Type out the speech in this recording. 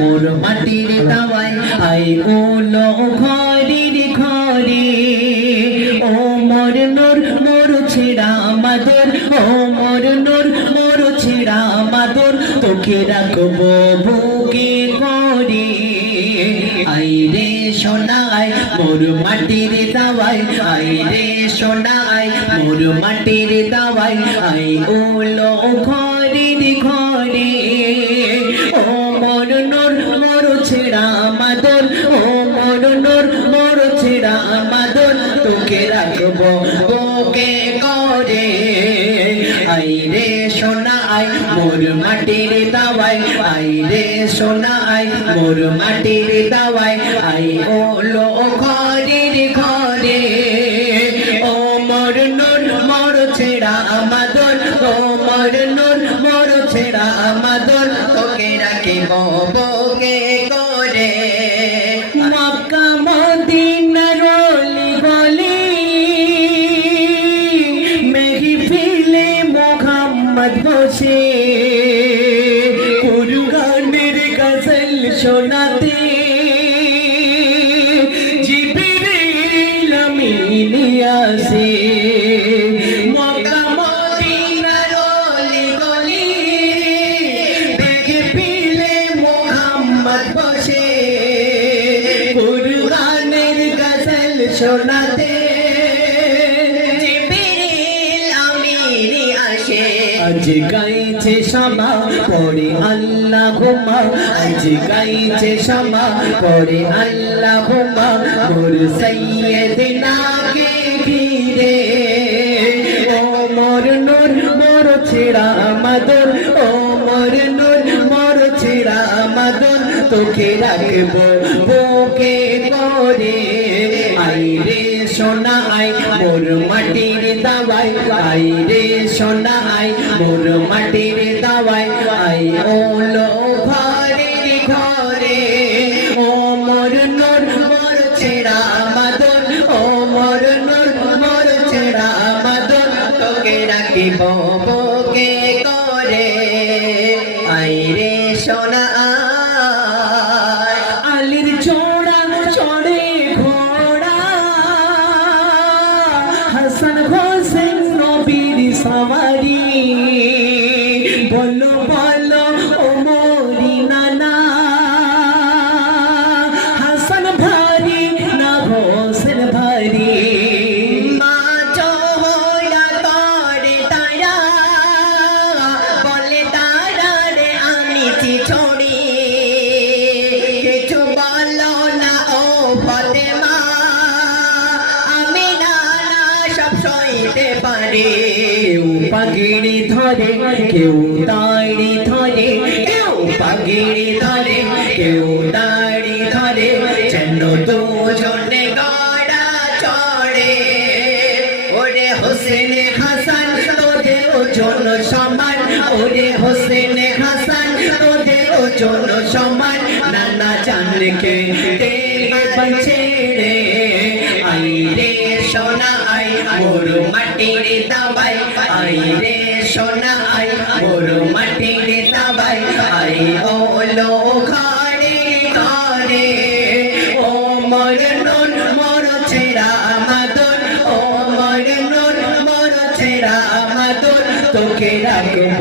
মোর মাটির দাওয়াই আই ওলো ঘরের ঘরে ও মোর নূর মোর ছেড়া মাদর, ও মোর নূর মোর ছেড়া মাদর, তোকে রাখব বুকে করে আই রে সোনাই মোর মাটির দাওয়াই আই রে সোনাই মোর মাটির দাওয়াই আই ওলো ঘরের ঘরে ছেড়া মাদর ও মোর নূর মোর ছেড়া মাদর তোকে রাখব বুকে করে। আই রে সোনা আই মোর মাটির দাওয়াই আই রে সোনা আই মোর মাটির দাওয়াই আই ওলো ঘরের ঘরে। ও মোর নূর মোর ছেড়া আমাদর, ও মোর নূর মোর ছেড়া আমাদর, তোকে রাখিব বুকে মোহাম্মদ বসে। কুরগানের গজল শোনাতে। মক্কা আজ গাইছে শামা পরে আল্লাহ হুমা। আজ গাইছে শামা পরে আল্লাহ হুমা। মোর সৈয়দ কে ঘিরে ও মোর নূর, মোর ছেড়া মাদর তোকে রাখব, বুকে করে আই রে সোনা আই, মোর মাটির দাওয়াই। আই রে সোনা আই, মোর মাটির দাওয়াই। আই ওলো ঘরের ঘরে, ও মোর নূর, মোর ছেড়া রাখিব, বুকে করে। আই सवारी পাগিড়ি ধরে, কেউ দাড়ি ধরে, কেউ পাগিড়ি ধরে, কেউ দাড়ি ধরে, যেন দুজনে গড়া চড়ে। ওরে হোসেন হাসান, তোদের ওজন সমান। ওরে হোসেন হাসান, তোদের ওজন সমান। নানা জানকে তেরে বঞ্চে রে। আই রে সোনা আই, মোর মাটির দাবাই আই রে সোনা আই, মোর মাটির দাবাই আই ওলো ঘরে ঘরে ও মোর নুন, মোর ছেড়া আমাদর ও মোর নুন, মোর ছেড়া আমাদর তোকে রাখব